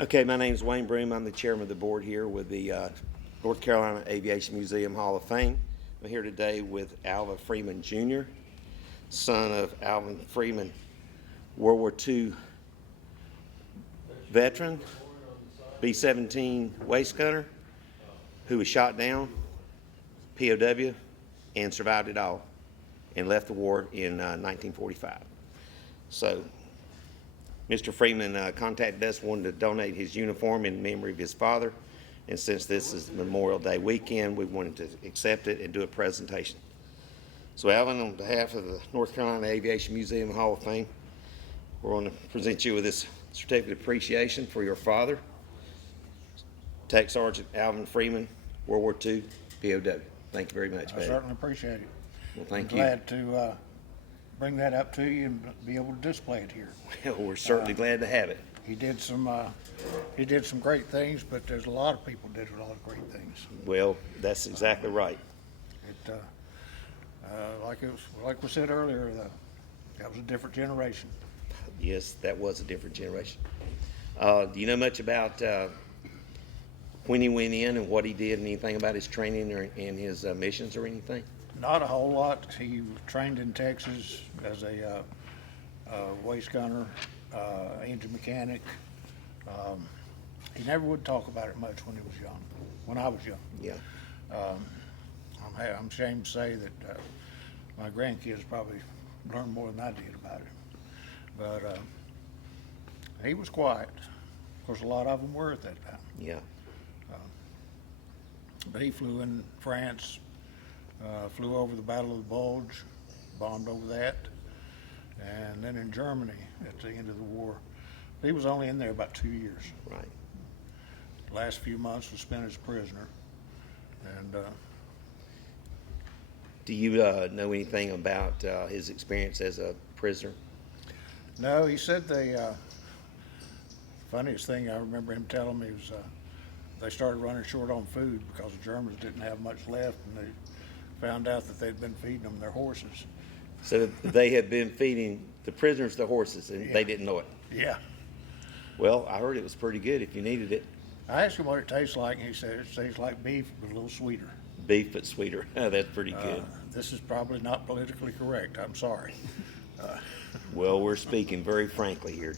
Okay, my name is Wayne Broom. I'm the chairman of the board here with the North Carolina Aviation Museum Hall of Fame. I'm here today with Alva Freeman Jr., son of Alva Freeman, World War II veteran, B-17 waist gunner, who was shot down, POW, and survived it all, and left the war in 1945. So Mr. Freeman contacted us, wanted to donate his uniform in memory of his father, and since this is Memorial Day weekend, we wanted to accept it and do a presentation. So Alvin, on behalf of the North Carolina Aviation Museum Hall of Fame, we're going to present you with this certificate of appreciation for your father, Tech Sergeant Alvin Freeman, World War II POW. Thank you very much, I certainly appreciate it. Well, thank I'm you. glad to bring that up to you and be able to display it here. Well, we're certainly glad to have it. He did some great things, but there's a lot of people did a lot of great things. Well, that's exactly right. It, like we said earlier, that was a different generation. Yes, that was a different generation. Do you know much about when he went in and what he did, and anything about his training and his missions or anything? Not a whole lot. He was trained in Texas as a waist gunner, engine mechanic. He never would talk about it much when he was young, when I was young. Yeah. I'm ashamed to say that my grandkids probably learned more than I did about it. But he was quiet. Of course, a lot of them were at that time. Yeah. But he flew in France, flew over the Battle of the Bulge, bombed over that, and then in Germany at the end of the war. He was only in there about 2 years. Right. The last few months was spent as a prisoner. And Do you know anything about his experience as a prisoner? no, he said the funniest thing I remember him telling me was they started running short on food because the Germans didn't have much left, and they found out that they'd been feeding them their horses. So they had been feeding the prisoners the horses, and they didn't know it. Yeah. Well, I heard it was pretty good if you needed it. I asked him what it tastes like, and he said it tastes like beef, but a little sweeter. Beef, but sweeter. That's pretty good. This is probably not politically correct. I'm sorry. Well, we're speaking very frankly here.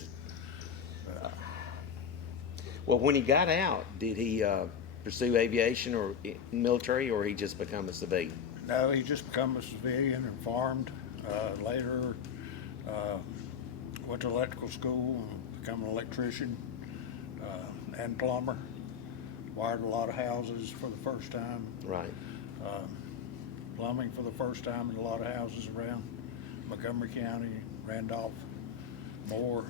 Well, when he got out, did he pursue aviation or military, or he just become a civilian? No, he just become a civilian and farmed. Later, went to electrical school and become an electrician and plumber. Wired a lot of houses for the first time. Right. Plumbing for the first time in a lot of houses around Montgomery County, Randolph, Moore.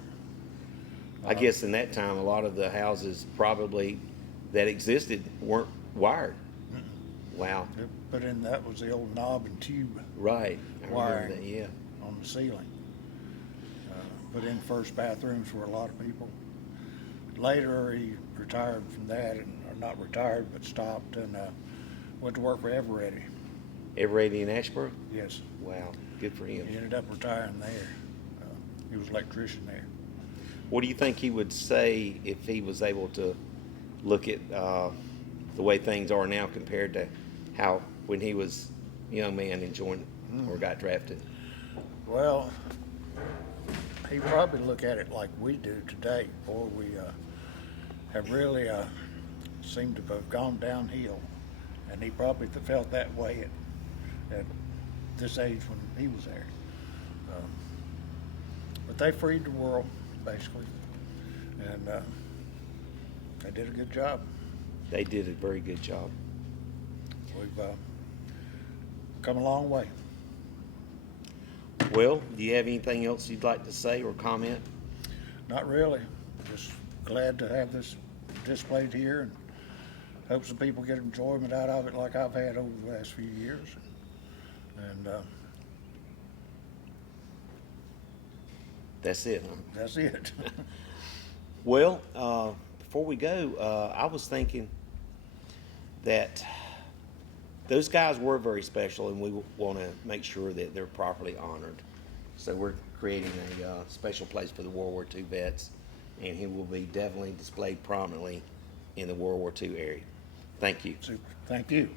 I guess in that time, a lot of the houses probably that existed weren't wired. Wow. But in that was the old knob and tube Right. I remember wiring that, yeah. on the ceiling. Put in first bathrooms for a lot of people. Later, he retired from that, or not retired, but stopped and went to work for Eveready. Eveready in Ashboro? Yes, Wow. Good for him. he ended up retiring there. He was an electrician there. What do you think he would say if he was able to look at the way things are now compared to how when he was a young man and joined or got drafted? Well, he probably look at it like we do today. Boy, we have really seemed to have gone downhill, and he probably felt that way at this age when he was there. But they freed the world, basically, and they did a good job. They did a very good job. We've come a long way. Well, do you have anything else you'd like to say or comment? Not really. Just glad to have this displayed here, and hope some people get enjoyment out of it like I've had over the last few years. And That's it, huh? that's it. Well, before we go, I was thinking that those guys were very special, and we want to make sure that they're properly honored. So we're creating a special place for the World War II vets and he will be definitely displayed prominently in the World War II area. Thank you. Super. Thank you.